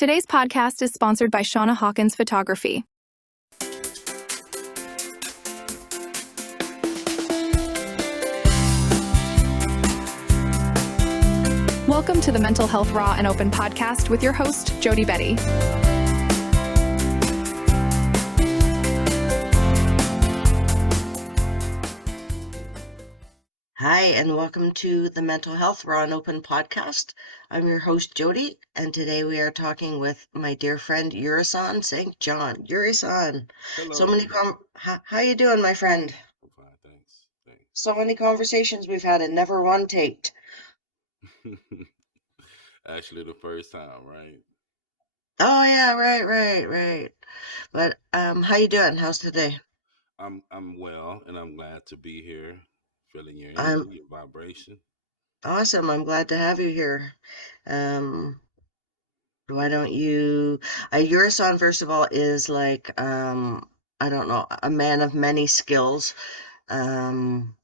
Today's podcast is sponsored by Shauna Hawkins Photography. Welcome to the Mental Health Raw and Open podcast with your host, Jody Betty. Hi, and welcome to the Mental Health Raw and Open podcast. I'm your host, Jody, and today we are talking with my dear friend, Eurison St. John. Eurison, Hello. how you doing, my friend? I'm fine, thanks. So many conversations we've had and never one taped. Actually, the first time, right? Oh yeah, right. But how you doing? How's today? I'm well, and I'm glad to be here, feeling your energy, I'm your vibration. awesome. I'm glad to have you here. Um, why don't you? Eurison, first of all, is like I don't know, a man of many skills. Um,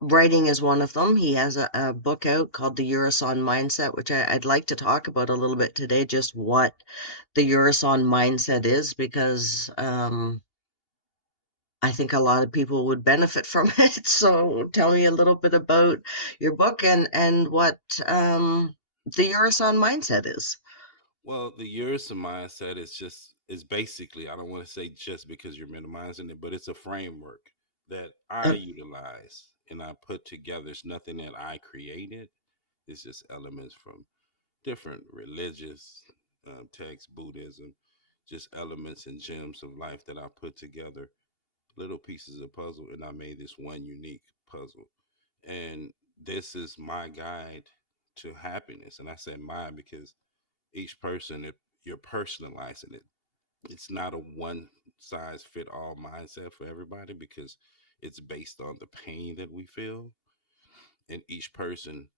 Writing is one of them. He has a book out called The Eurison Mindset, which I'd like to talk about a little bit today, just what the Eurison mindset is, because I think a lot of people would benefit from it. So tell me a little bit about your book and what the Eurison mindset is. Well, the Eurison mindset is basically, I don't want to say just because you're minimizing it, but it's a framework that I Uh, utilize and I put together. It's nothing that I created. It's just elements from different religious texts, Buddhism, just elements and gems of life that I put together, little pieces of puzzle, and I made this one unique puzzle. And this is my guide to happiness. And I say mine because each person, if you're personalizing it, it's not a one size fit all mindset for everybody because it's based on the pain that we feel. And each person,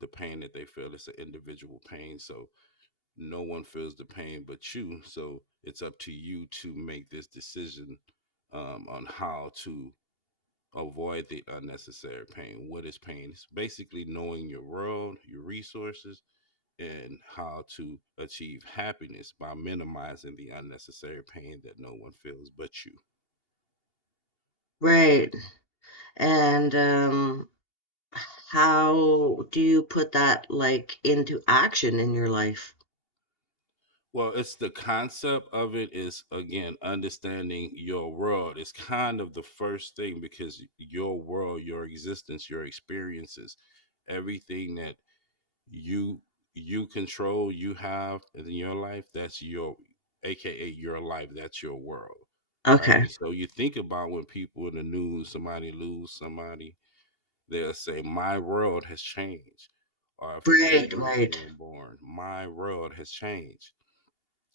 the pain that they feel is an individual pain. So no one feels the pain but you. So it's up to you to make this decision on how to avoid the unnecessary pain. What is pain? It's basically knowing your world, your resources, and how to achieve happiness by minimizing the unnecessary pain that no one feels but you. right. And how do you put that like into action in your life? Well, it's the concept of it is again understanding your world. It's kind of the first thing because your world, your existence, your experiences, everything that you you control, you have in your life, that's your aka your life, that's your world. Right. Okay. And so you think about when people in the news, somebody lose somebody, they'll say, my world has changed. Or if a Right, baby is right, being born, my world has changed.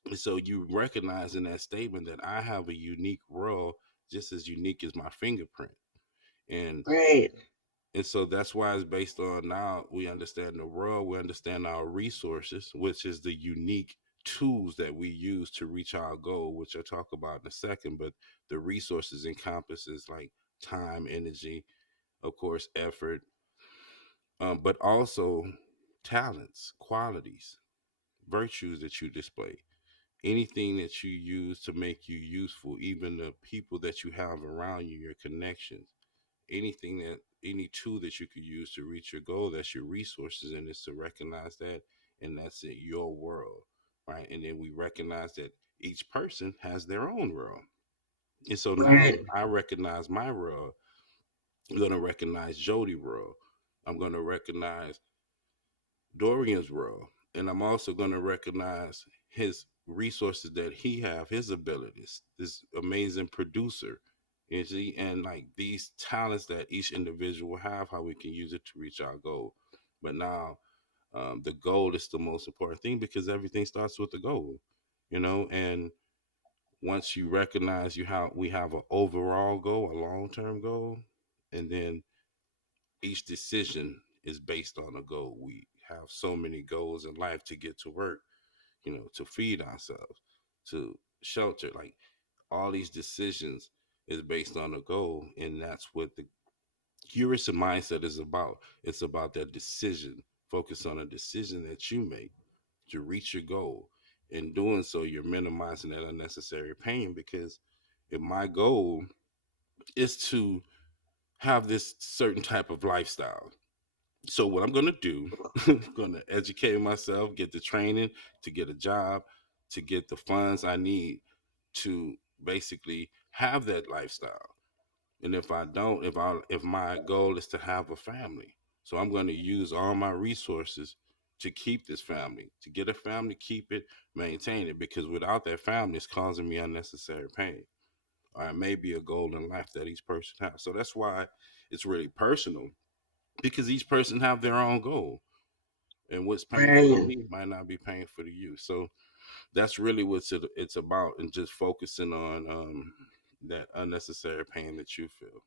And so you recognize in that statement that I have a unique world, just as unique as my fingerprint. And right, and so that's why it's based on now we understand the world, we understand our resources, which is the unique tools that we use to reach our goal, which I'll talk about in a second. But the resources encompasses like time, energy, of course, effort, but also talents, qualities, virtues that you display, anything that you use to make you useful, even the people that you have around you, your connections, anything that any tool that you could use to reach your goal, that's your resources, and it's to recognize that, and that's it, your world, right? And then we recognize that each person has their own world. And so now right, when I recognize my world, I'm going to recognize Jody world. I'm going to recognize Dorian's role, and I'm also going to recognize his resources that he have, his abilities, this amazing producer, you see, and like these talents that each individual have, how we can use it to reach our goal. But now, the goal is the most important thing because everything starts with the goal, and once you recognize we have an overall goal, a long term goal, and then each decision is based on a goal. We have so many goals in life to get to work, to feed ourselves, to shelter. Like all these decisions is based on a goal, and that's what the Eurison mindset is about. It's about that decision. Focus on a decision that you make to reach your goal, In doing so, you're minimizing that unnecessary pain, because if my goal is to have this certain type of lifestyle, so what I'm going to do, I'm going to educate myself, get the training to get a job, to get the funds I need to basically have that lifestyle. And if I don't, if my goal is to have a family, so I'm going to use all my resources to keep this family, to get a family, keep it, maintain it, because without that family, it's causing me unnecessary pain. Or it may be a goal in life that each person has. So that's why it's really personal, because each person have their own goal, and what's painful to Right. me might not be painful to you. So that's really what it's about, and just focusing on that unnecessary pain that you feel.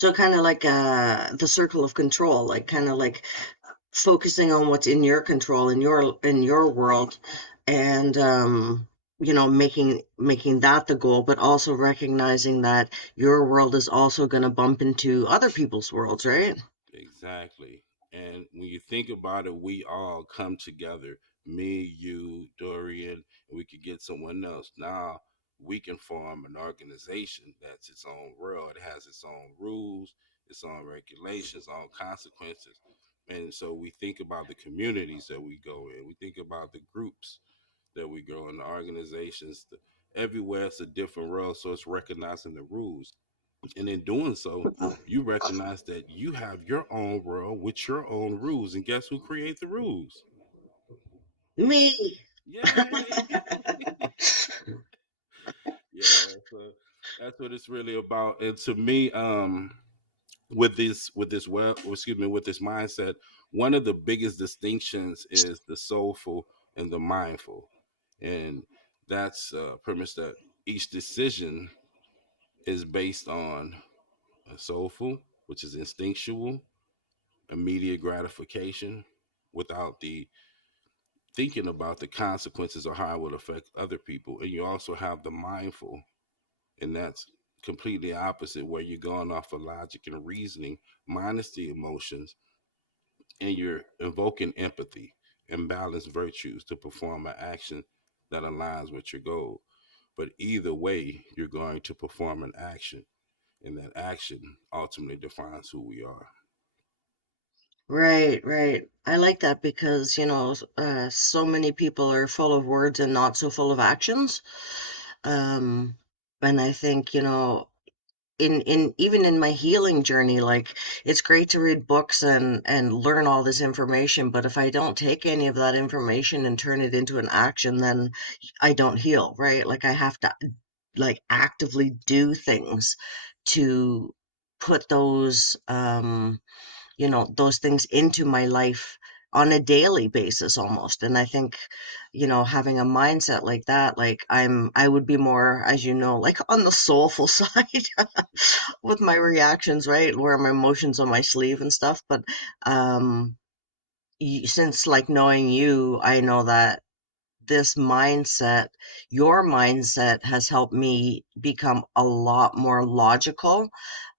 So kind of like the circle of control, like kind of like focusing on what's in your control in your world, and making that the goal, but also recognizing that your world is also going to bump into other people's worlds, right? Exactly. And when you think about it, we all come together, me, you, Dorian, and we could get someone else. Now we can form an organization that's its own world. It has its own rules, its own regulations, own consequences. And so we think about the communities that we go in. We think about the groups that we go in, the organizations. Everywhere it's a different world, so it's recognizing the rules. And in doing so, you recognize that you have your own world with your own rules. And guess who create the rules? Me. Yay! Yeah, so that's what it's really about. And to me, with this mindset, one of the biggest distinctions is the soulful and the mindful. And that's premise that each decision is based on a soulful, which is instinctual, immediate gratification, without the thinking about the consequences or how it will affect other people. And you also have the mindful, and that's completely opposite, where you're going off of logic and reasoning minus the emotions, and you're invoking empathy and balanced virtues to perform an action that aligns with your goal. But either way, you're going to perform an action, and that action ultimately defines who we are. Right, right. I like that because, so many people are full of words and not so full of actions. Um, and I think, in even in my healing journey, like it's great to read books and learn all this information, but if I don't take any of that information and turn it into an action, then I don't heal, right? Like I have to like actively do things to put those things into my life on a daily basis almost. And I think, having a mindset like that, like I would be more, as like on the soulful side with my reactions, right? Wear my emotions on my sleeve and stuff. But um since like knowing you, I know that this mindset, your mindset has helped me become a lot more logical.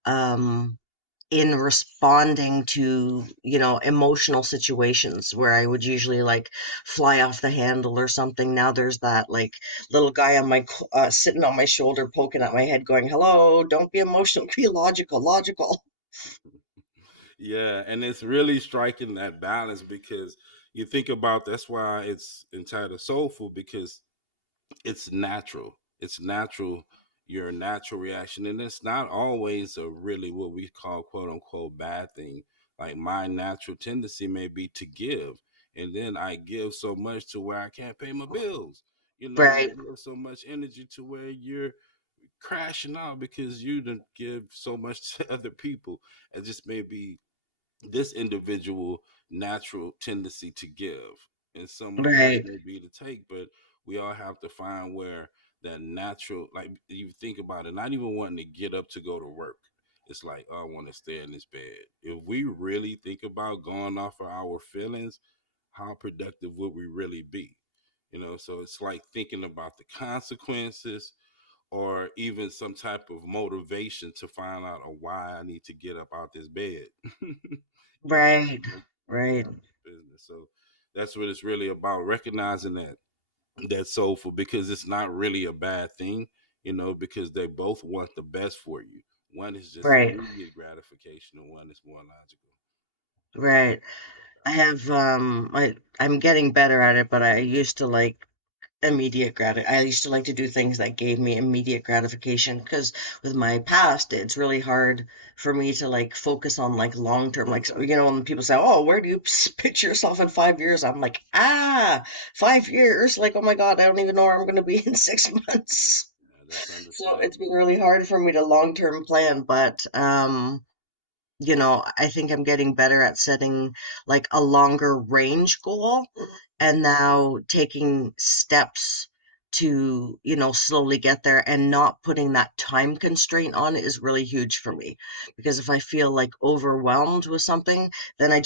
Um in responding to, emotional situations where I would usually like fly off the handle or something. Now there's that like little guy on sitting on my shoulder, poking at my head, going, "Hello, don't be emotional, be logical, logical." Yeah, and it's really striking that balance, because you think about, that's why it's entitled soulful, because it's natural. It's natural, your natural reaction. And it's not always a really what we call quote unquote bad thing. Like my natural tendency may be to give. And then I give so much to where I can't pay my bills. You Right, give so much energy to where you're crashing out because you didn't give so much to other people. It just may be this individual natural tendency to give, and someone else right, may be to take. But we all have to find where that natural, like you think about it, not even wanting to get up to go to work, it's like, oh, I want to stay in this bed. If we really think about going off of our feelings, how productive would we really be? So it's like thinking about the consequences, or even some type of motivation to find out a why I need to get up out this bed. right, Like right. business. So that's what it's really about, recognizing that that's soulful, because it's not really a bad thing, because they both want the best for you. One is just Right, immediate gratification, and one is more logical. right. I have I'm getting better at it, but I used to like I used to like to do things that gave me immediate gratification because with my past, it's really hard for me to like focus on like long term. Like, so, when people say, "Oh, where do you picture yourself in 5 years?" I'm like, 5 years. Like, oh my God, I don't even know where I'm going to be in 6 months. That's So it's been understandable. really hard for me to long term plan, but I think I'm getting better at setting like a longer range goal and now taking steps to, slowly get there and not putting that time constraint on it is really huge for me. Because if I feel like overwhelmed with something, then I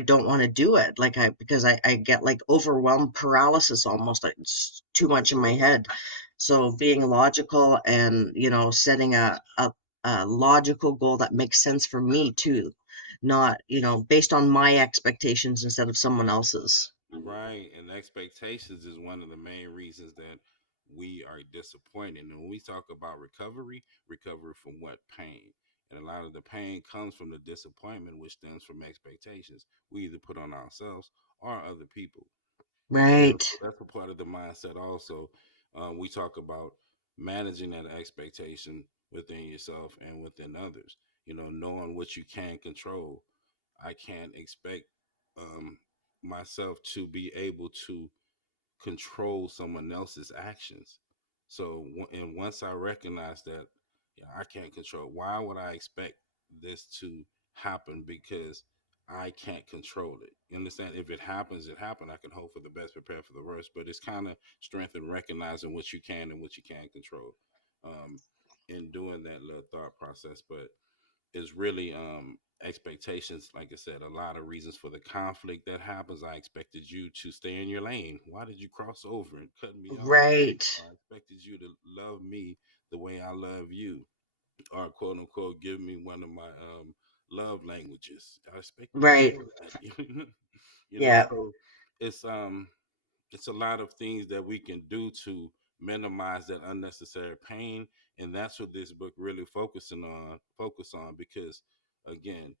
don't want to do it. Because I get like overwhelmed paralysis almost. Like it's too much in my head. So being logical and, setting a logical goal that makes sense for me too, not, based on my expectations instead of someone else's. Right. And expectations is one of the main reasons that we are disappointed. And when we talk about recovery from what? Pain. And a lot of the pain comes from the disappointment, which stems from expectations we either put on ourselves or other people. So Right, that's a part of the mindset also. We talk about managing that expectation within yourself and within others, knowing what you can control. I can't expect um, myself to be able to control someone else's actions. So, and once I recognize that, yeah, I can't control. Why would I expect this to happen? Because I can't control it. You understand? If it happens, it happened. I can hope for the best, prepare for the worst. But it's kind of strength in recognizing what you can and what you can't control, um, in doing that little thought process. But is really expectations. Like I said, a lot of reasons for the conflict that happens. I expected you to stay in your lane. Why did you cross over and cut me off? right, I expected you to love me the way I love you, or quote unquote give me one of my love languages. I expected you to right. do that. Yeah, So it's it's a lot of things that we can do to minimize that unnecessary pain, and that's what this book really focus on, because again,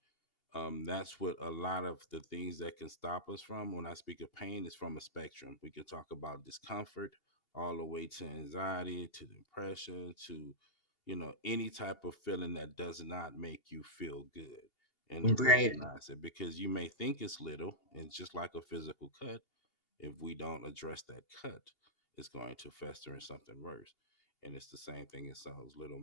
that's what a lot of the things that can stop us from. When I speak of pain, is from a spectrum. We can talk about discomfort all the way to anxiety, to depression, to any type of feeling that does not make you feel good, and to right, recognize it, because you may think it's little, and just like a physical cut, if we don't address that cut, it's going to fester in something worse. And it's the same thing as those little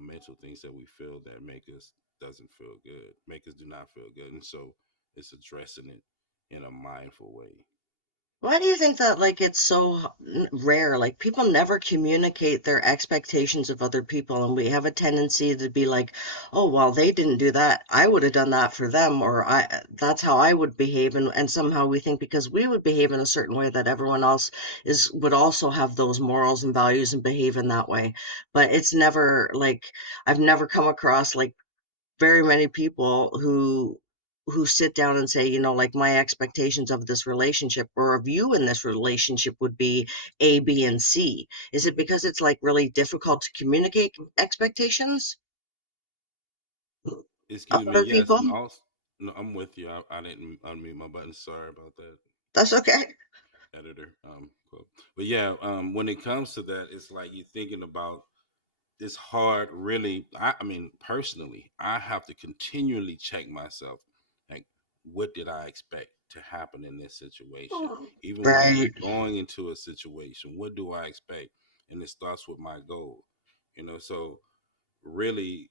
mental things that we feel that make us doesn't feel good, make us do not feel good. And so it's addressing it in a mindful way. why do you think that like it's so rare? Like people never communicate their expectations of other people, and we have a tendency to be like, "Oh, well, they didn't do that. I would have done that for them, or I that's how I would behave." And somehow we think because we would behave in a certain way that everyone else is would also have those morals and values and behave in that way. But it's never like I've never come across like very many people who sit down and say, like my expectations of this relationship or of you in this relationship would be A, B, and C. Is it because it's like really difficult to communicate expectations of Excuse me. other Yes, people? and also, no, I'm with you. I didn't unmute my button. Sorry about that, That's okay. editor. Cool. But yeah, when it comes to that, it's like you're thinking about, it's hard really. I mean, personally, I have to continually check myself, like, what did I expect to happen in this situation? Even when I'm Right, going into a situation, what do I expect? And it starts with my goal, so really,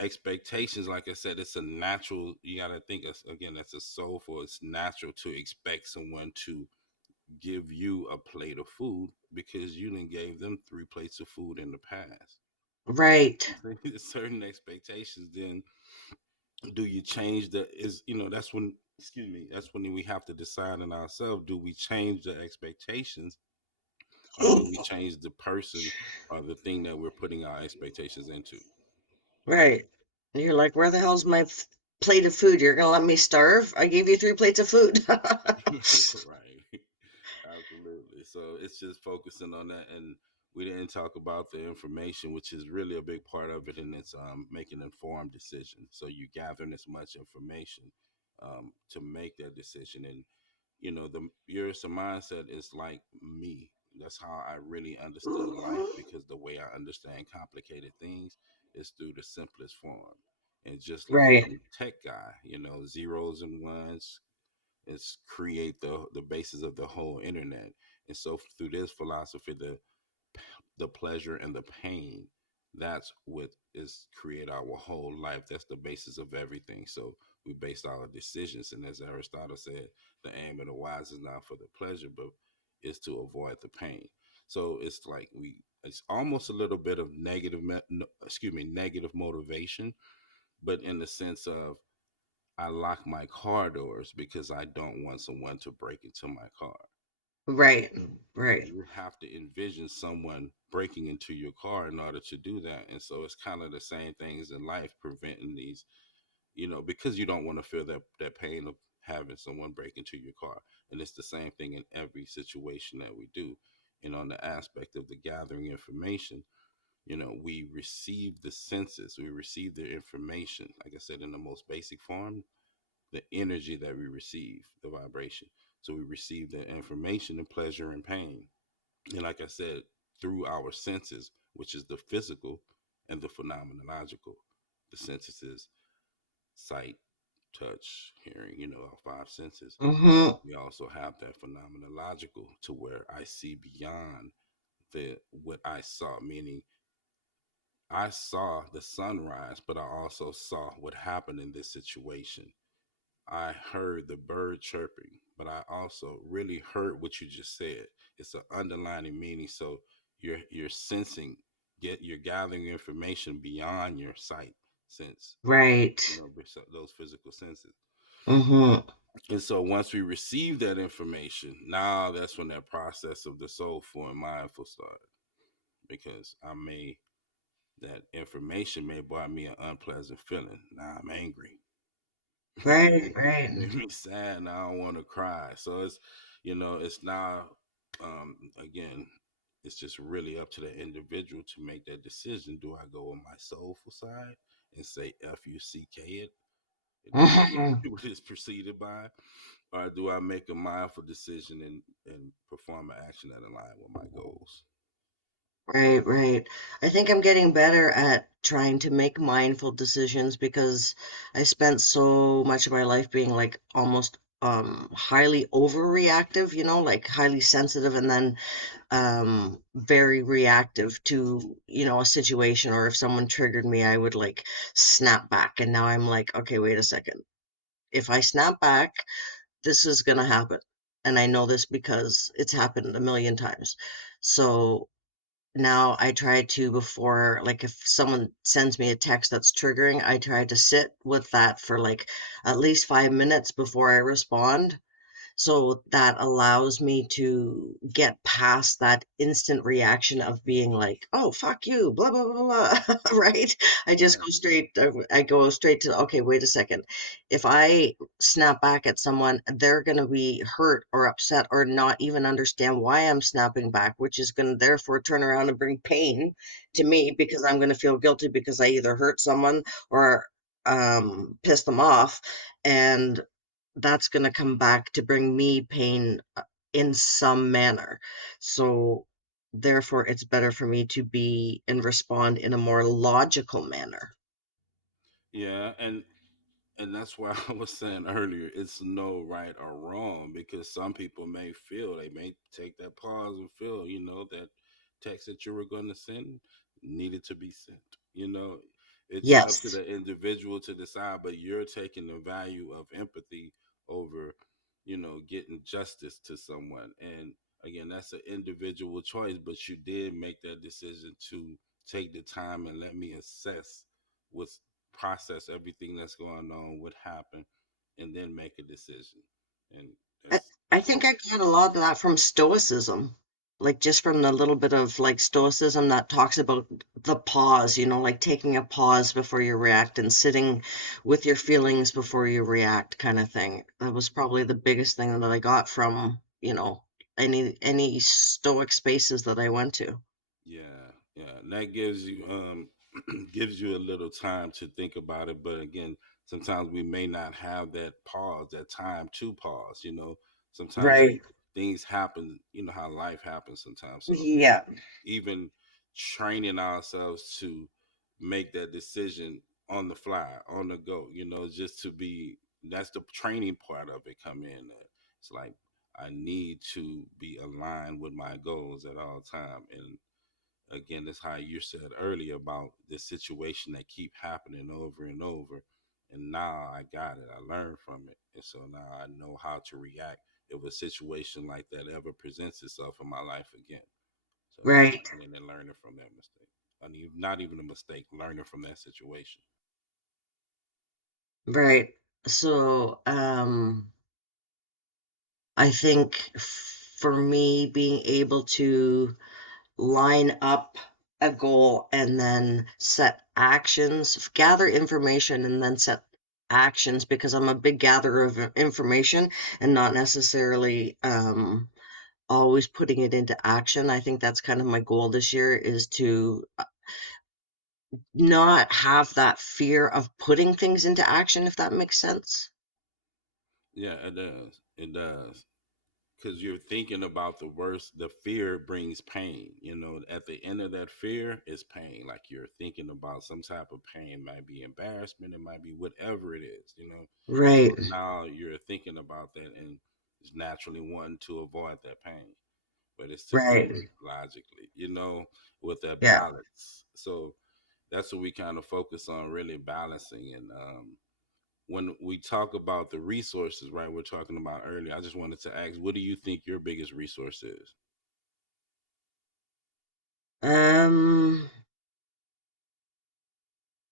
expectations, like I said, it's a natural. You got to think, again, that's a soulful. It's natural to expect someone to give you a plate of food because you didn't gave them 3 plates of food in the past. right, Certain expectations, then do you change the is that's when, excuse me, that's when we have to decide in ourselves, do we change the expectations, or do we change the person or the thing that we're putting our expectations into? right. And you're like, where the hell's my plate of food? You're gonna let me starve? I gave you 3 plates of food. Right. Absolutely. So it's just focusing on that, and we didn't talk about the information, which is really a big part of it, and it's making informed decisions. So you gathering as much information to make that decision, and the Eurison mindset is like me. That's how I really understood life, because the way I understand complicated things is through the simplest form. And just like Right. I'm a tech guy, zeros and ones is create the basis of the whole internet. And so through this philosophy, the pleasure and the pain, that's what is create our whole life. That's the basis of everything. So we base our decisions, and as Aristotle said, the aim of the wise is not for the pleasure, but is to avoid the pain. So it's like it's almost a little bit of negative motivation, but in the sense of I lock my car doors because I don't want someone to break into my car. Right. So Right. you have to envision someone breaking into your car in order to do that. And so it's kind of the same things in life, preventing these, because you don't want to feel that pain of having someone break into your car. And it's the same thing in every situation that we do. And on the aspect of the gathering information, we receive the senses, we receive the information, like I said, in the most basic form, the energy that we receive, the vibration. So we receive the information and pleasure and pain. And like I said, through our senses, which is the physical and the phenomenological. The senses is sight, touch, hearing, our five senses. Mm-hmm. We also have that phenomenological, to where I see beyond the what I saw, meaning I saw the sunrise, but I also saw what happened in this situation. I heard the bird chirping, but I also really heard what you just said. It's an underlining meaning. So you're sensing, you're gathering information beyond your sight sense, Right. those physical senses. Mm-hmm. And so once we receive that information, now that's when that process of the soulful and mindful start. Because that information may brought me an unpleasant feeling. Now I'm angry. it Right. made, Right. made me sad. Now I want to cry. So it's now, again, it's just really up to the individual to make that decision. Do I go on my soulful side and say Fuck it, and do Mm-hmm. what is preceded by, or do I make a mindful decision and perform an action that align with my goals? Right. Right. I think I'm getting better at trying to make mindful decisions because I spent so much of my life being like almost highly overreactive, like highly sensitive, and then very reactive to, a situation, or if someone triggered me, I would like snap back. And now I'm like, okay, wait a second. If I snap back, this is going to happen. And I know this because it's happened a million times. So now I try to, before, like if someone sends me a text that's triggering, I try to sit with that for like at least 5 minutes before I respond, so that allows me to get past that instant reaction of being like, oh, fuck you, blah, blah, blah, blah, right? Right. I go straight to, okay, wait a second. If I snap back at someone, they're going to be hurt or upset or not even understand why I'm snapping back, which is going to therefore turn around and bring pain to me because I'm going to feel guilty because I either hurt someone or piss them off. And that's going to come back to bring me pain in some manner. So, therefore, it's better for me to be and respond in a more logical manner. Yeah, and that's why I was saying earlier, it's no right or wrong, because some people they may take that pause and feel, that text that you were going to send needed to be sent. You know, it's up to Yes. the individual to decide, but you're taking the value of empathy over, getting justice to someone. And again, that's an individual choice, but you did make that decision to take the time and let me assess what's process everything that's going on, what happened, and then make a decision. And I, that's I that's think I got a lot of that from Stoicism. Like just from the little bit of like Stoicism that talks about the pause, like taking a pause before you react and sitting with your feelings before you react kind of thing. That was probably the biggest thing that I got from, any stoic spaces that I went to. Yeah, yeah. And that gives you gives you a little time to think about it. But again, sometimes we may not have that pause, that time to pause, you know. Sometimes Right. things happen, you know how life happens sometimes. So Yeah. even training ourselves to make that decision on the fly, on the go, you know, just to be, that's the training part of it come in. It's like I need to be aligned with my goals at all time. And again, that's how you said earlier about this situation that keep happening over and over. And now I got it. I learned from it. And so now I know how to react if a situation like that ever presents itself in my life again. So that's Right. training and learning from that mistake. I mean, not even a mistake, learning from that situation. Right. So, I think for me, being able to line up a goal and then set actions, gather information and then set actions, because I'm a big gatherer of information and not necessarily always putting it into action. I think that's kind of my goal this year, is to not have that fear of putting things into action, if that makes sense. Yeah, it does. It does. Because you're thinking about the worst. The fear brings pain. You know, at the end of that fear is pain. Like you're thinking about some type of pain. It might be embarrassment. It might be whatever it is, you know. So Right. now you're thinking about that and is naturally wanting to avoid that pain. But it's to do Right. it logically, you know, with that Yeah. balance. So that's what we kind of focus on, really balancing. And when we talk about the resources, right, we're talking about earlier, I just wanted to ask, what do you think your biggest resource is? Um,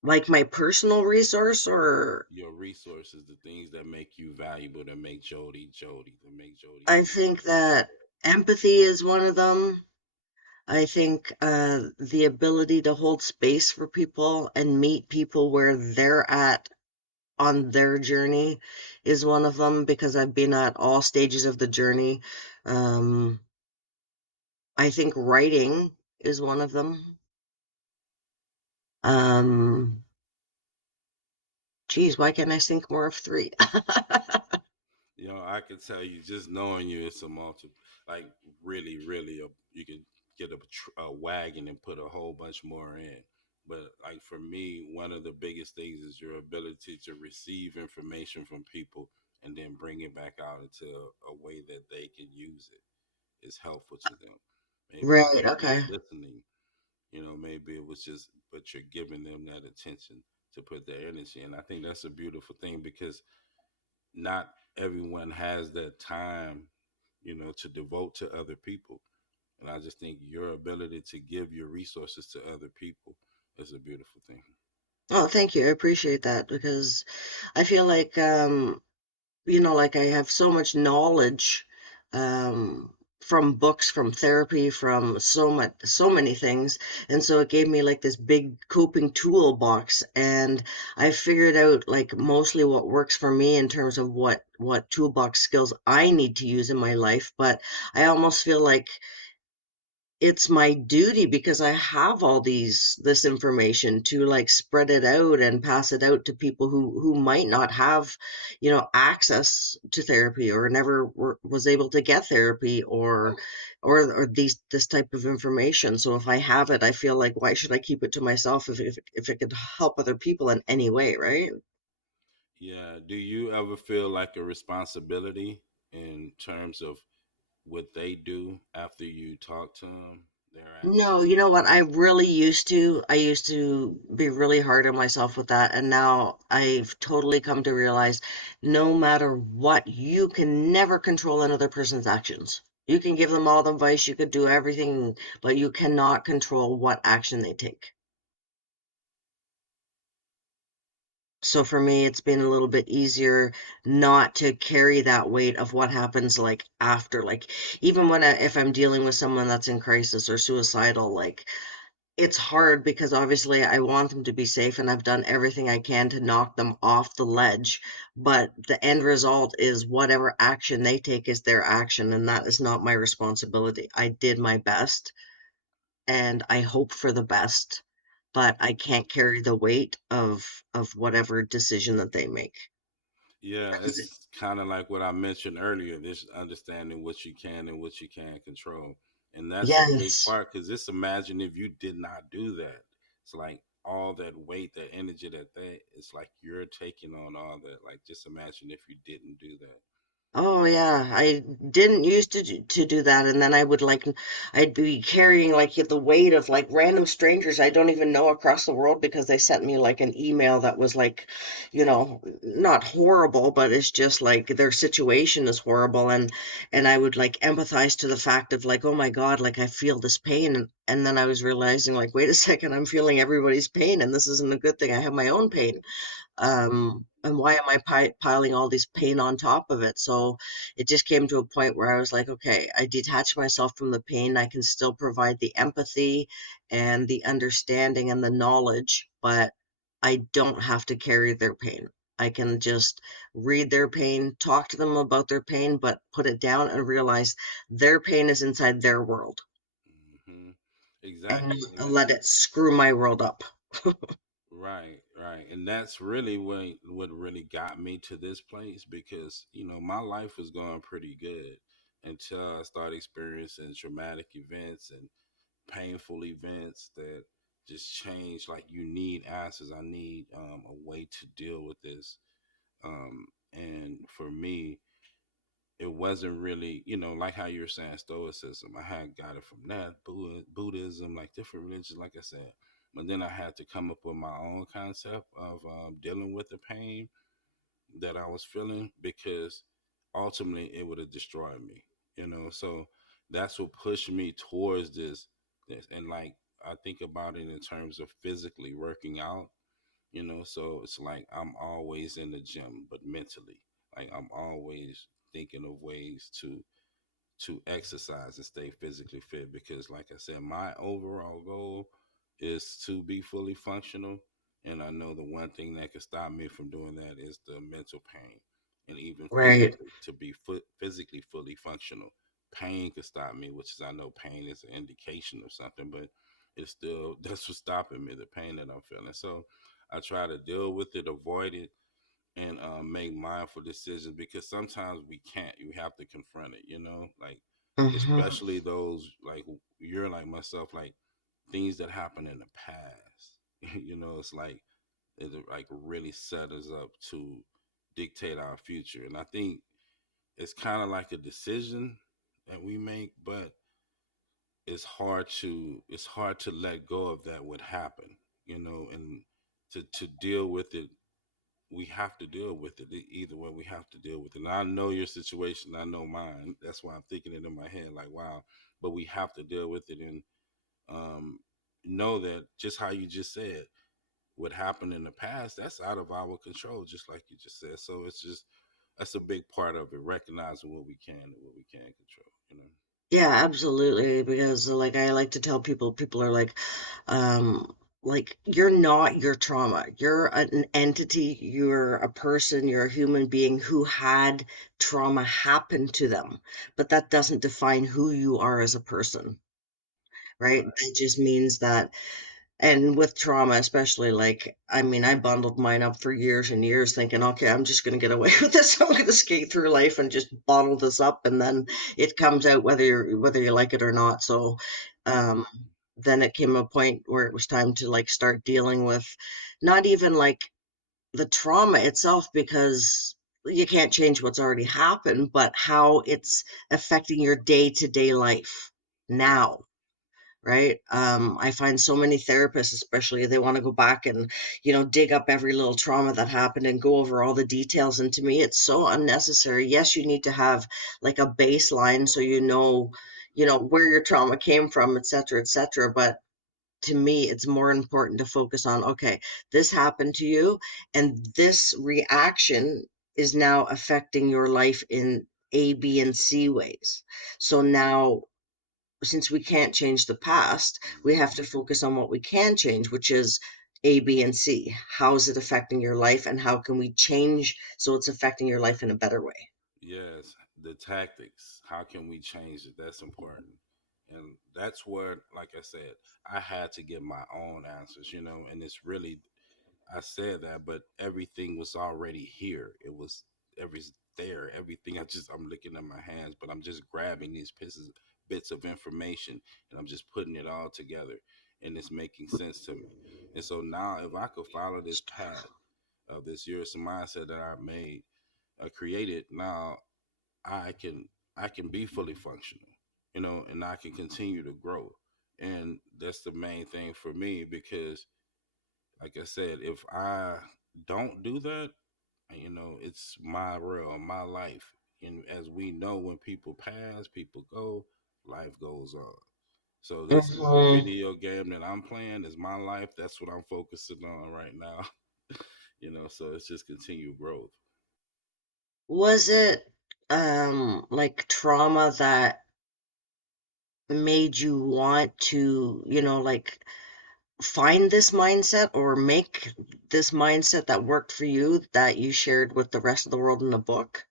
like my personal resource, or Your resources, the things that make you valuable, that make Jody Jody, that make Jody I Jody. think that empathy is one of them. I think the ability to hold space for people and meet people where they're at on their journey is one of them, because I've been at all stages of the journey. Um, I think writing is one of them. Um, Geez, why can't I think more of three? You know, I can tell you, just knowing you, it's a multi, like really, really, you can get a wagon and put a whole bunch more in. But like for me, one of the biggest things is your ability to receive information from people and then bring it back out into a way that they can use it is helpful to them. Maybe it Right, was just okay. listening, you know, maybe it was just, but you're giving them that attention to put their energy. And I think that's a beautiful thing because not everyone has that time, you know, to devote to other people. And I just think your ability to give your resources to other people is a beautiful thing. Oh, thank you. I appreciate that, because I feel like like I have so much knowledge um from books, from therapy, from so many things. And so it gave me like this big coping toolbox, and I figured out like mostly what works for me in terms of what toolbox skills I need to use in my life. But I almost feel like it's my duty, because I have all this information, to like spread it out and pass it out to people who might not have, access to therapy, or never was able to get therapy, or this type of information. So if I have it, I feel like, why should I keep it to myself if it could help other people in any way, right? Yeah. Do you ever feel like a responsibility in terms of what they do after you talk to them, their No, actions? you know what? I really used to. I used to be really hard on myself with that. And now I've totally come to realize, no matter what, you can never control another person's actions. You can give them all the advice, you could do everything, but you cannot control what action they take. So for me, it's been a little bit easier not to carry that weight of what happens like after, like even if I'm dealing with someone that's in crisis or suicidal, like. it's hard because obviously I want them to be safe and I've done everything I can to knock them off the ledge, but the end result is whatever action they take is their action, and that is not my responsibility. I did my best and I hope for the best, but I can't carry the weight of whatever decision that they make. Yeah, 'Cause it- it's kind of like what I mentioned earlier, this understanding what you can and what you can't control. And that's a big Yes. part because just imagine if you did not do that. It's like all that weight, that energy, it's like you're taking on all that. Like just imagine if you didn't do that. Oh yeah, I didn't used to do that, and then I'd be carrying like the weight of like random strangers I don't even know across the world because they sent me like an email that was like, not horrible, but it's just like their situation is horrible, and I would like empathize to the fact of like, oh my God, like I feel this pain, and then I was realizing like, wait a second, I'm feeling everybody's pain, and this isn't a good thing. I have my own pain, and why am I piling all this pain on top of it? So it just came to a point where I was like, okay, I detach myself from the pain. I can still provide the empathy and the understanding and the knowledge, but I don't have to carry their pain. I can just read their pain, talk to them about their pain, but put it down and realize their pain is inside their world Hmm. and Exactly. not let it screw my world up. Right, right. And that's really what really got me to this place because, my life was going pretty good until I started experiencing traumatic events and painful events that just changed. Like you need answers. I need a way to deal with this. And for me, it wasn't really, like how you were saying stoicism. I had got it from that Buddhism, like different religions, like I said. But then I had to come up with my own concept of dealing with the pain that I was feeling because ultimately it would have destroyed me. So that's what pushed me towards this. And like I think about it in terms of physically working out. So it's like I'm always in the gym, but mentally, like I'm always thinking of ways to exercise and stay physically fit because like I said, my overall goal is to be fully functional. And I know the one thing that can stop me from doing that is the mental pain. And even Right. physically, to be physically fully functional, pain could stop me, which is, I know pain is an indication of something, but it's still, that's what's stopping me, the pain that I'm feeling. So I try to deal with it, avoid it, and make mindful decisions because sometimes we can't. You have to confront it. Like Hmm. especially those like you're like myself, like things that happen in the past. It's like it like really set us up to dictate our future, and I think it's kind of like a decision that we make, but it's hard to let go of that what happened, and to deal with it. We have to deal with it either way. We have to deal with it. And I know your situation. I know mine. That's why I'm thinking it in my head, like, wow. But we have to deal with it and um, know that just how you just said, what happened in the past, that's out of our control, just like you just said. So it's just that's a big part of it, recognizing what we can and what we can't control. Yeah, absolutely. Because like I like to tell people, people are like you're not your trauma. You're an entity, you're a person, you're a human being who had trauma happen to them. But that doesn't define who you are as a person, right? Right. That just means that, and with trauma, especially, like, I mean, I bundled mine up for years and years thinking, okay, I'm just going to get away with this. I'm going to skate through life and just bottle this up. And then it comes out whether you like it or not. So, um, then it came a point where it was time to like start dealing with not even like the trauma itself because you can't change what's already happened, but how it's affecting your day to day life now, right? I find so many therapists, especially, they want to go back and, dig up every little trauma that happened and go over all the details. And to me, it's so unnecessary. Yes, you need to have like a baseline so where your trauma came from, et cetera, et cetera. But to me, it's more important to focus on, okay, this happened to you, and this reaction is now affecting your life in A, B, and C ways. So now since we can't change the past, we Mhm. have to focus on what we can change, which is A, B, and C. How is it affecting your life, and how can we change so it's affecting your life in a better way? Yes, the tactics. How can we change it? That's important. And that's what, like I said, I had to get my own answers, and it's really, I said that, but everything was already here. It was every there. Everything I'm looking at my hands, but I'm just grabbing these bits of information and I'm just putting it all together and it's making sense to me. And so now if I could follow this path of this Eurison mindset that I made, created, now I can I can be fully functional, and I can continue to grow. And that's the main thing for me because, like I said, if I don't do that, it's my realm, my life. And as we know, when people pass, people go, life goes on. So this is the Hmm. video game that I'm playing is my life. That's what I'm focusing on right now. So it's just continued growth. Was it like trauma that made you want to, like find this mindset or make this mindset that worked for you that you shared with the rest of the world in the book?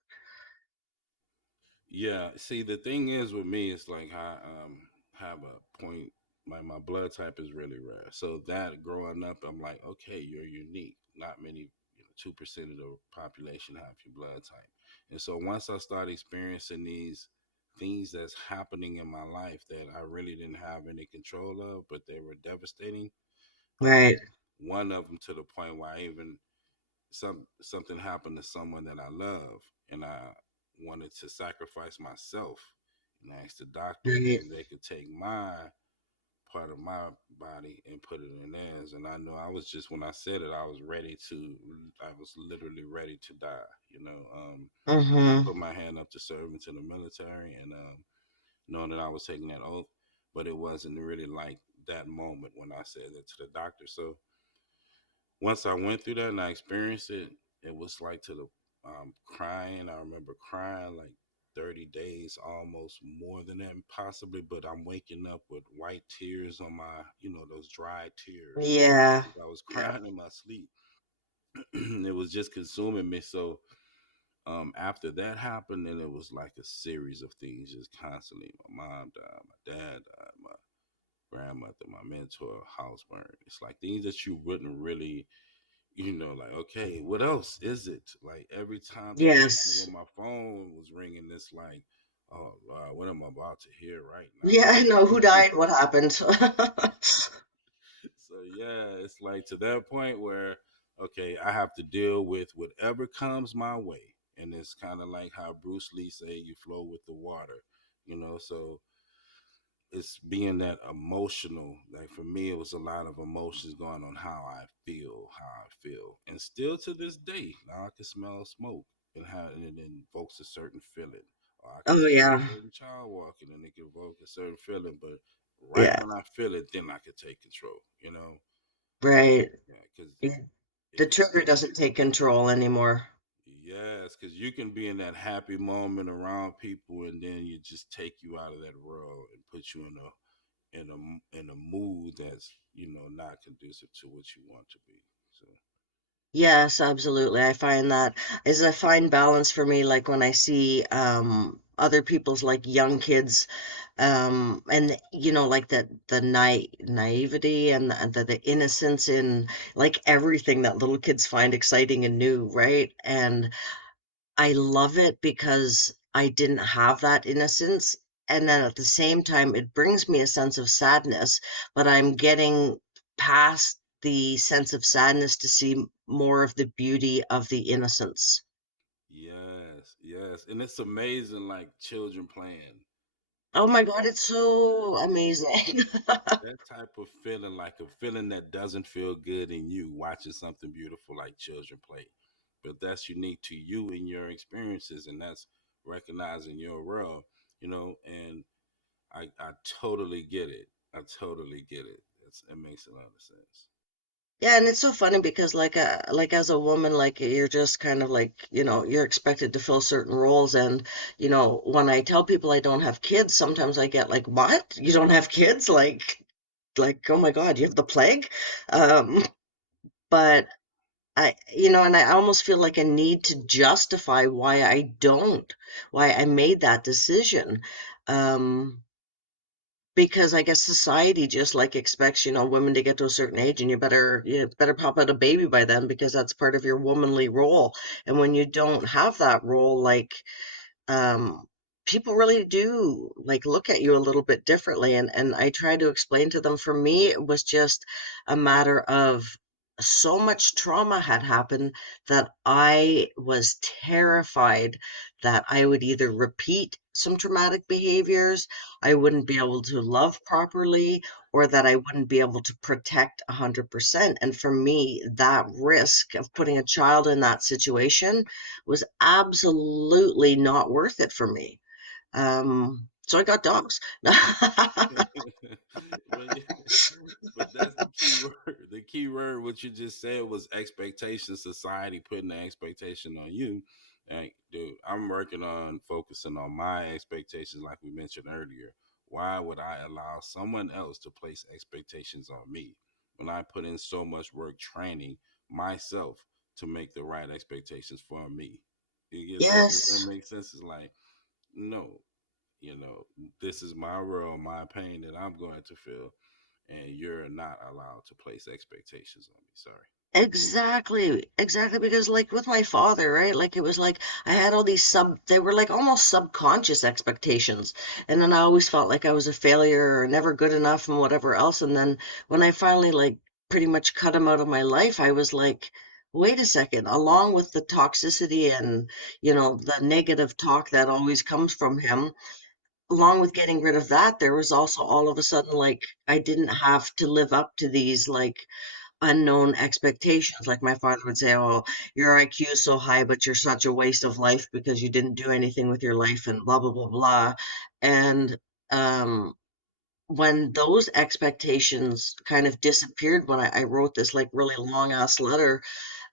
Yeah, see, the thing is with me, it's like I have a point. My blood type is really rare, so that growing up, I'm like, okay, you're unique. Not many, 2% of the population have your blood type, and so once I started experiencing these things that's happening in my life that I really didn't have any control of, but they were devastating. Um, Right, one of them to the point where I even something happened to someone that I love, and I wanted to sacrifice myself, and I asked the doctor right. if they could take my part of my body and put it in theirs. And I know I was just when I said it, I was literally ready to die. And I Mm-hmm. put my hand up to serve into the military, and knowing that I was taking that oath, but it wasn't really like that moment when I said that to the doctor. So once I went through that and I experienced it, it was like to the crying. I remember crying like 30 days, almost more than that, possibly. But I'm waking up with white tears on my, those dry tears. Yeah. I was Yeah. crying in my sleep. It was just consuming me. So after that happened, then it was like a series of things just constantly. My mom died, my dad died, my grandmother, my mentor, house burned. It's like things that you wouldn't really like, okay, what else is it? Like every time to the point Yes. when my phone was ringing, it's like, oh Lord, what am I about to hear right Yeah, I know who now? died, what happened. So yeah, it's like to that point where, okay, I have to deal with whatever comes my way. And it's kind of like how Bruce Lee say you flow with the water, so it's being that emotional. Like for me, it was a lot of emotions going on how I feel, and still to this day, now I can smell smoke and how and it invokes a certain feeling, or I can Oh, see yeah. a certain child walking and it can evoke a certain feeling. But right Yeah. when I feel it, then I can take control. Right. Yeah, because Yeah. it The can. trigger doesn't take control anymore. Yes, because you can be in that happy moment around people, and then you just take you out of that world and put you in a mood that's not conducive to what you want to be. So Yes, absolutely. I find that is a fine balance for me, like when I see other people's like young kids and like the naivety and the innocence in like everything that little kids find exciting and new, right? And I love it because I didn't have that innocence. And then at the same time, it brings me a sense of sadness, but I'm getting past the sense of sadness to see more of the beauty of the innocence. yes, yes, and it's amazing, like children playing. Oh my God, it's so amazing. That type of feeling, like a feeling that doesn't feel good in you, watching something beautiful like children play. But that's unique to you and your experiences, and that's recognizing your world, and I totally get it. I totally get it. It makes a lot of sense. Yeah, and it's so funny because like as a woman, like you're just kind of like, you're expected to fill certain roles. And, when I tell people I don't have kids, sometimes I get like, "What? You don't have kids?" Like, "Oh my God, you have the plague?" Um, but and I almost feel like I need to justify why I made that decision. Um, because I guess society just like expects, women to get to a certain age and you better pop out a baby by then because that's part of your womanly role. And when you don't have that role, like um, people really do like look at you a little bit differently. And I try to explain to them, for me, it was just a matter of so much trauma had happened that I was terrified that I would either repeat some traumatic behaviors, I wouldn't be able to love properly, or that I wouldn't be able to protect 100%. And for me, that risk of putting a child in that situation was absolutely not worth it for me. So I got dogs. Well, yeah, but that's the key word. The key word, what you just said, was expectation. Society putting the expectation on you. Like, dude, I'm working on focusing on my expectations, like we mentioned earlier. Why would I allow someone else to place expectations on me when I put in so much work training myself to make the right expectations for me? You get that? Does that Yes, make sense? It's like, no, you know, this is my world, my pain that I'm going to feel, and you're not allowed to place expectations on me. Sorry. exactly. Exactly. Because, like, with my father, right? Like, it was like I had all these they were like almost subconscious expectations. And then I always felt like I was a failure or never good enough and whatever else. And then when I finally, like, pretty much cut him out of my life, I was like, wait a second, along with the toxicity and, the negative talk that always comes from him, along with getting rid of that, there was also all of a sudden, like, I didn't have to live up to these, like, unknown expectations. Like my father would say, "Oh, your IQ is so high, but you're such a waste of life because you didn't do anything with your life," and blah, blah, blah, blah. And um, when those expectations kind of disappeared, when I wrote this like really long ass letter,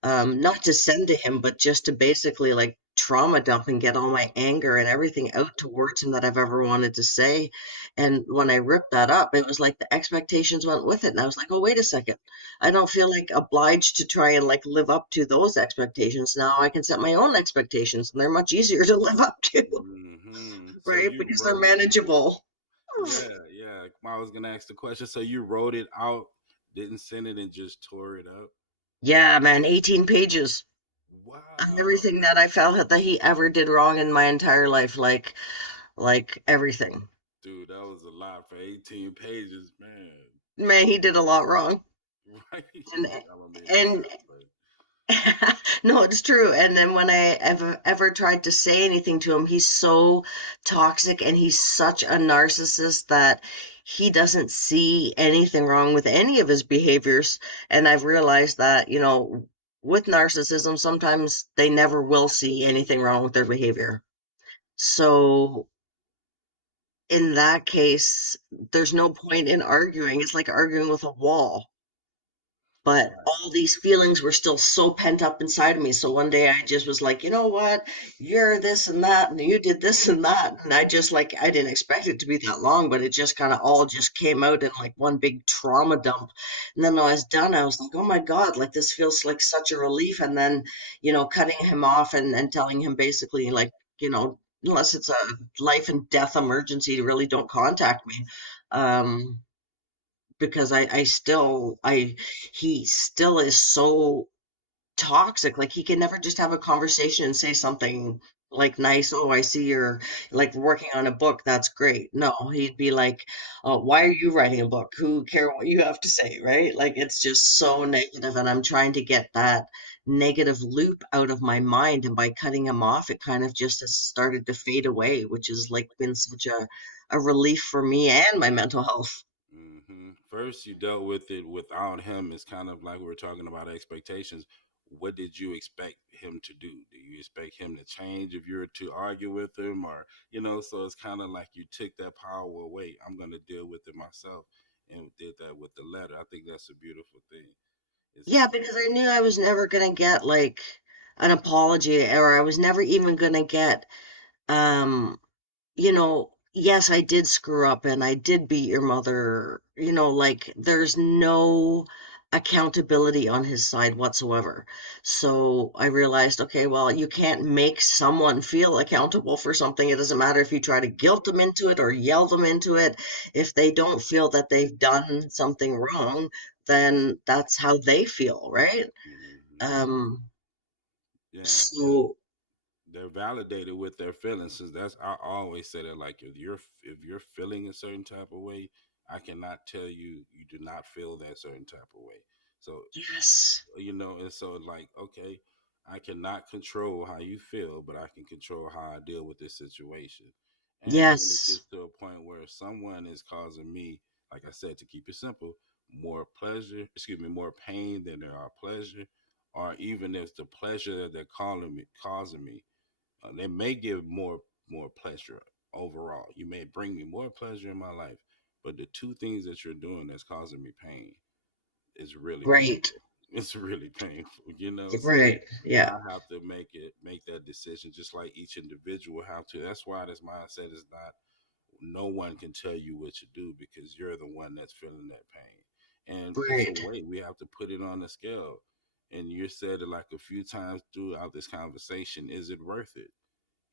not to send to him, but just to basically like trauma dump and get all my anger and everything out towards him that I've ever wanted to say. And when I ripped that up, it was like the expectations went with it. And I was like, oh, wait a second. I don't feel like obliged to try and like live up to those expectations. Now I can set my own expectations and they're much easier to live up to, So right? you Because they're wrote it. manageable. Yeah, yeah. I was gonna ask the question. So you wrote it out, didn't send it, and just tore it up. Yeah, man, 18 pages on Wow, everything that I felt that he ever did wrong in my entire life. Like everything. dude, that was a lot for 18 pages, man. Man, he did a lot wrong. Right? And Y'all gonna make me and laugh, but no, it's true. And then when I ever tried to say anything to him, he's so toxic and he's such a narcissist that he doesn't see anything wrong with any of his behaviors. And I've realized that, with narcissism, sometimes they never will see anything wrong with their behavior. So in that case, there's no point in arguing. It's like arguing with a wall. But right. all these feelings were still so pent up inside of me. So one day I just was like, you know what? You're this and that, and you did this and that. And I just like, I didn't expect it to be that long, but it just kind of all just came out in like one big trauma dump. And then when I was done, I was like, oh my God, like this feels like such a relief. And then, cutting him off and telling him basically, like, unless it's a life and death emergency, really don't contact me. Um, because he still is so toxic. Like he can never just have a conversation and say something like nice. Oh, I see you're like working on a book. That's great. No, he'd be like, oh, why are you writing a book? Who care what you have to say, right? Like it's just so negative, and I'm trying to get that negative loop out of my mind. And by cutting him off, it kind of just has started to fade away, which has like been such a relief for me and my mental health. First, you dealt with it without him. It's kind of like we were talking about expectations. What did you expect him to do? Do you expect him to change if you were to argue with him, or So it's kind of like you took that power away. I'm going to deal with it myself, and did that with the letter. I think that's a beautiful thing. It's Yeah, because I knew I was never gonna get like an apology, or I was never even gonna get um yes, I did screw up and I did beat your mother. Like there's no accountability on his side whatsoever. So I realized, okay, well, you can't make someone feel accountable for something. It doesn't matter if you try to guilt them into it or yell them into it. If they don't feel that they've done something wrong, then that's how they feel, right? hmm Um, yeah, and so they're validated with their feelings. Since that's I always say that, like, if you're feeling a certain type of way, I cannot tell you you do not feel that certain type of way. So yes, and so like, okay, I cannot control how you feel, but I can control how I deal with this situation. And when it yes, gets to a point where someone is causing me, like I said, to keep it simple, more pain than there are pleasure, or even if the pleasure that they're calling me causing me, they may give more pleasure overall. You may bring me more pleasure in my life, but the two things that you're doing that's causing me pain is really right, painful. It's really painful. So right, yeah. I have to make that decision, just like each individual have to. That's why this mindset is not. No one can tell you what to do because you're the one that's feeling that pain, and it's a Right. weight. We have to put it on the scale. And you said it like a few times throughout this conversation. Is it worth it?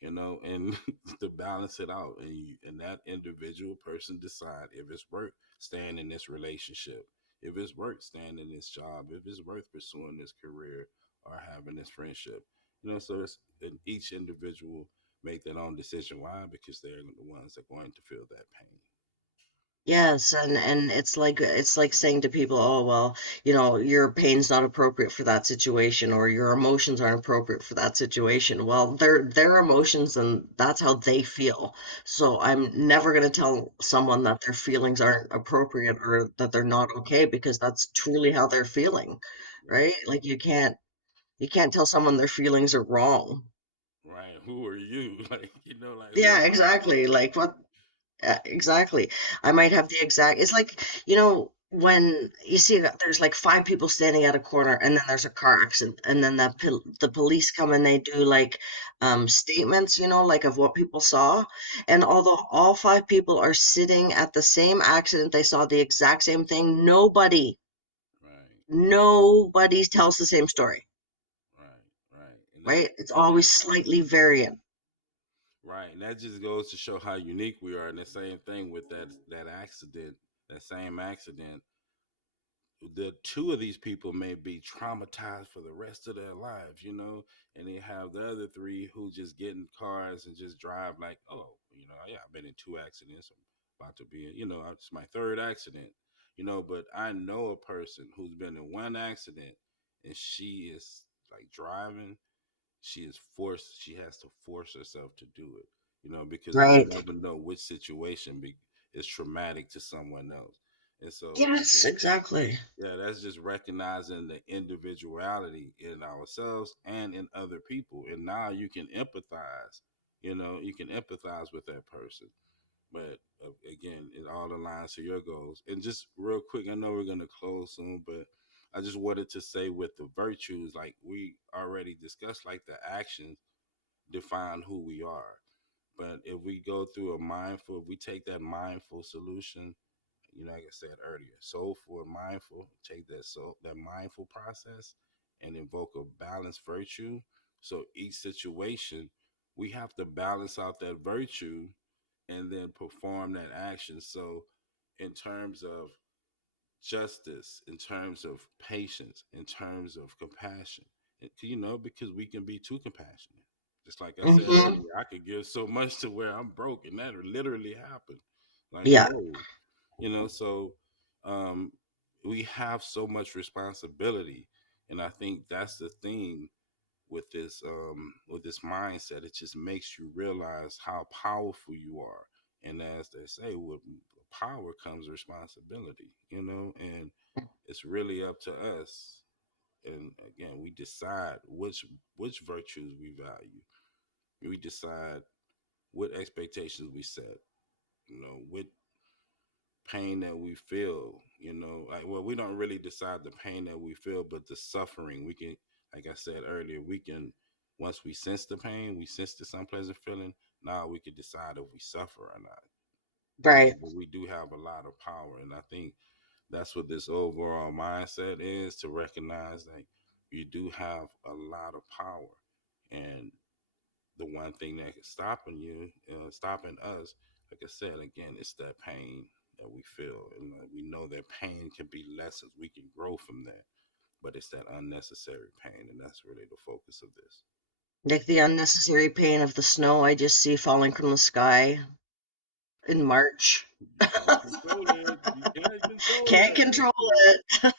And to balance it out, and that individual person decide if it's worth staying in this relationship, if it's worth staying in this job, if it's worth pursuing this career or having this friendship. So it's and each individual make their own decision. Why? Because they're the ones that are going to feel that pain. Yes, and it's like saying to people, "Oh, well, your pain's not appropriate for that situation, or your emotions aren't appropriate for that situation." Well, they're their emotions, and that's how they feel. So I'm never going to tell someone that their feelings aren't appropriate or that they're not okay, because that's truly how they're feeling, Right. right? Like you can't tell someone their feelings are wrong. Right. Who are you? Like who Yeah, am I? exactly. Like what exactly. I might have the exact. It's like, when you see that there's like five people standing at a corner and then there's a car accident and then the police come and they do like statements, like of what people saw. And although all five people are sitting at the same accident, they saw the exact same thing, Right. nobody tells the same story, Right. Right. And that's right? It's yeah. always slightly variant. Right, and that just goes to show how unique we are. And the same thing with that accident, that same accident. The two of these people may be traumatized for the rest of their lives, and they have the other three who just get in cars and just drive like, oh, yeah, I've been in two accidents. I'm about to be in, it's my third accident. But I know a person who's been in one accident and she is like driving, she has to force herself to do it, because we Right. never know which situation is traumatic to someone else. And so Yes, again, exactly. yeah, that's just recognizing the individuality in ourselves and in other people, and now you can empathize with that person. But again, it all aligns to your goals. And just real quick, I know we're going to close soon, but I just wanted to say with the virtues, like we already discussed, like the actions define who we are. But if we go through if we take that mindful solution, like I said earlier, soulful and mindful, take that mindful process and invoke a balanced virtue. So each situation, we have to balance out that virtue and then perform that action. So in terms of justice, in terms of patience, in terms of compassion. Because we can be too compassionate. Just like I said Hmm. earlier, I could give so much to where I'm broke, and that literally happened. Like, Yeah. whoa. So um, we have so much responsibility, and I think that's the thing with this mindset. It just makes you realize how powerful you are, and as they say, with power comes responsibility, and it's really up to us. And again, we decide which virtues we value. We decide what expectations we set, what pain that we feel, Like, well, we don't really decide the pain that we feel, but the suffering we can, like I said earlier, we can, once we sense the pain, we sense this unpleasant feeling. Now we can decide if we suffer or not. Right. But we do have a lot of power, and I think that's what this overall mindset is, to recognize that you do have a lot of power. And the one thing that is stopping you, stopping us, like I said again, it's that pain that we feel, and we know that pain can be lessened. We can grow from that, but it's that unnecessary pain, and that's really the focus of this. Like the unnecessary pain of the snow I just see falling from the sky in March. You can't control it. You can't control Can't it. control it.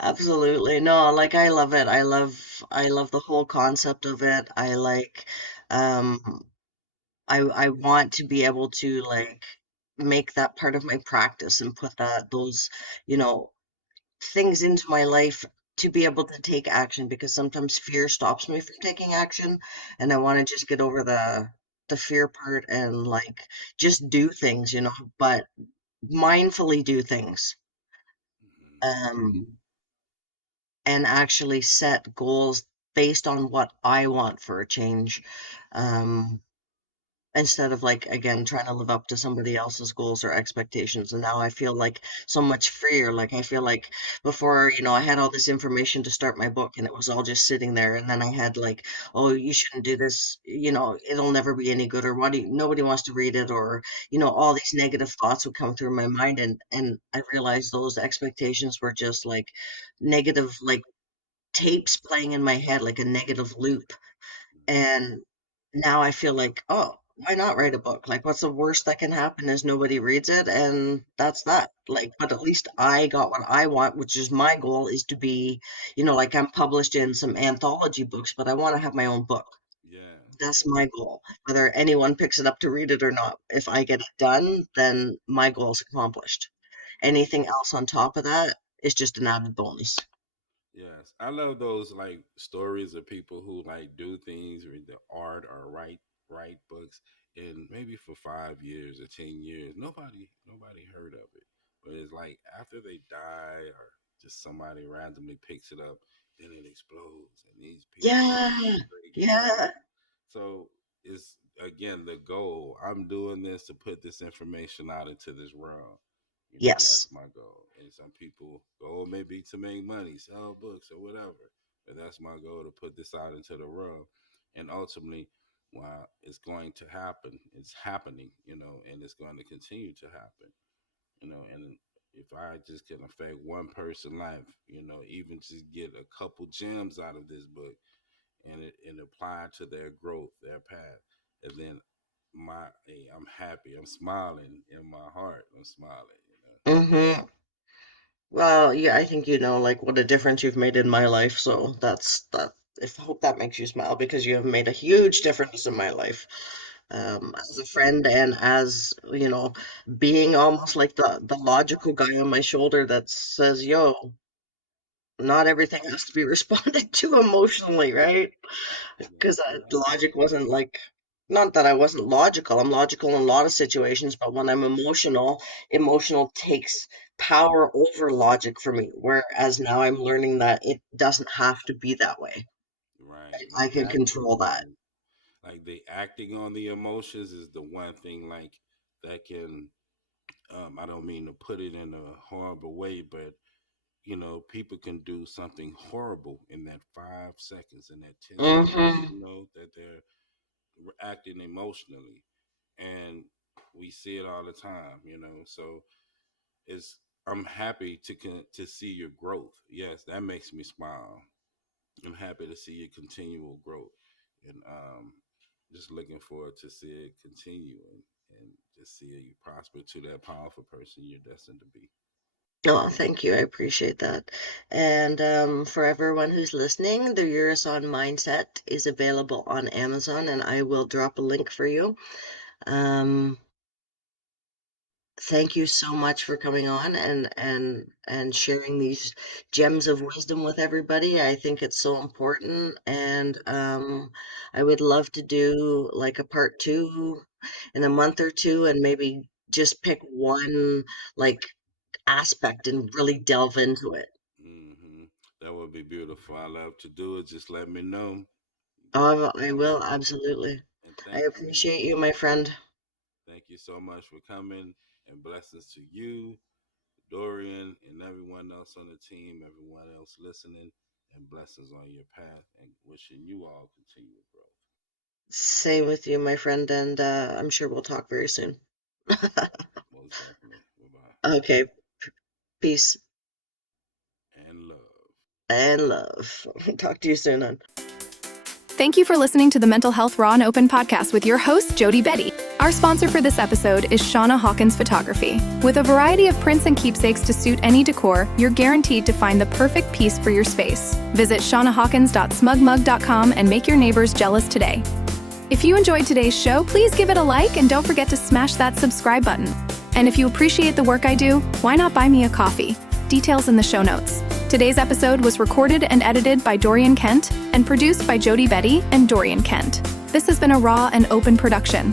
Absolutely. No, like I love it. I love the whole concept of it. I like um I want to be able to like make that part of my practice and put those, you know, things into my life to be able to take action, because sometimes fear stops me from taking action, and I want to just get over the fear part and like just do things, but mindfully do things. Mhm. Um and actually set goals based on what I want for a change. Um instead of like again trying to live up to somebody else's goals or expectations. And now I feel like so much freer. Like I feel like before, I had all this information to start my book and it was all just sitting there, and then I had like, oh, you shouldn't do this, it'll never be any good, or nobody wants to read it, or all these negative thoughts would come through my mind, and I realized those expectations were just like negative, like tapes playing in my head, like a negative loop. And now I feel like, oh, why not write a book? Like, what's the worst that can happen is nobody reads it, and that's that. Like, but at least I got what I want, which is my goal is to be, like I'm published in some anthology books, but I want to have my own book. Yeah, That's yeah, my goal. Whether anyone picks it up to read it or not, if I get it done, then my goal's accomplished. Anything else on top of that is just an added bonus. yes. I love those like stories of people who like do things, read the art or write books, and maybe for 5 years or 10 years, nobody heard of it. But it's like after they die or just somebody randomly picks it up, then it explodes, and these people Yeah, break huge. yeah, So it's again the goal. I'm doing this to put this information out into this world. That's yes. my goal. And some people goal may be to make money, sell books or whatever. But that's my goal, to put this out into the world. And ultimately, while it's going to happen, it's happening, and it's going to continue to happen, and if I just can affect one person's life, even just get a couple gems out of this book, and apply to their growth, their path. And then hey, I'm happy. I'm smiling in my heart. I'm smiling. Mm-hmm. Well, yeah, I think like what a difference you've made in my life. So that's that. If hope that makes you smile, because you have made a huge difference in my life, as a friend, and as being almost like the logical guy on my shoulder that says, "Yo, not everything has to be responded to emotionally, right?" Yeah, Because yeah, logic wasn't like, not that I wasn't logical. I'm logical in a lot of situations, but when I'm emotional, emotional takes power over logic for me. Whereas now I'm learning that it doesn't have to be that way. right. I Like can control that. the acting on the emotions is the one thing like that can. I don't mean to put it in a horrible way, but people can do something horrible in that 5 seconds, in that 10 seconds. Mm-hmm. That they're acting emotionally, and we see it all the time. So it's I'm happy to see your growth. Yes, that makes me smile. I'm happy to see your continual growth, and just looking forward to see it continue, and just see you prosper to that powerful person you're destined to be. Oh, thank you. I appreciate that. And for everyone who's listening, the Eurison Mindset is available on Amazon, and I will drop a link for you. Um, Thank you so much for coming on and sharing these gems of wisdom with everybody. I think it's so important, and I would love to do like a part two in a month or two, and maybe just pick one like aspect and really delve into it. That would be beautiful. I love to do it. Just let me know. Oh, I will, absolutely. And I thank you. appreciate you, my friend. Thank you so much for coming, and blessings to you, Dorian, and everyone else on the team, everyone else listening, and blessings on your path, and wishing you all continued growth. Same with you, my friend, and I'm sure we'll talk very soon. Most definitely. Bye-bye. Okay, peace And love. and love. Talk to you soon, hon. Thank you for listening to the Mental Health Raw and Open podcast with your host, Jody Betty. Our sponsor for this episode is Shauna Hawkins Photography. With a variety of prints and keepsakes to suit any decor, you're guaranteed to find the perfect piece for your space. Visit shaunahawkins.smugmug.com and make your neighbors jealous today. If you enjoyed today's show, please give it a like and don't forget to smash that subscribe button. And if you appreciate the work I do, why not buy me a coffee? Details in the show notes. Today's episode was recorded and edited by Dorian Kent and produced by Jody Betty and Dorian Kent. This has been a Raw and Open production.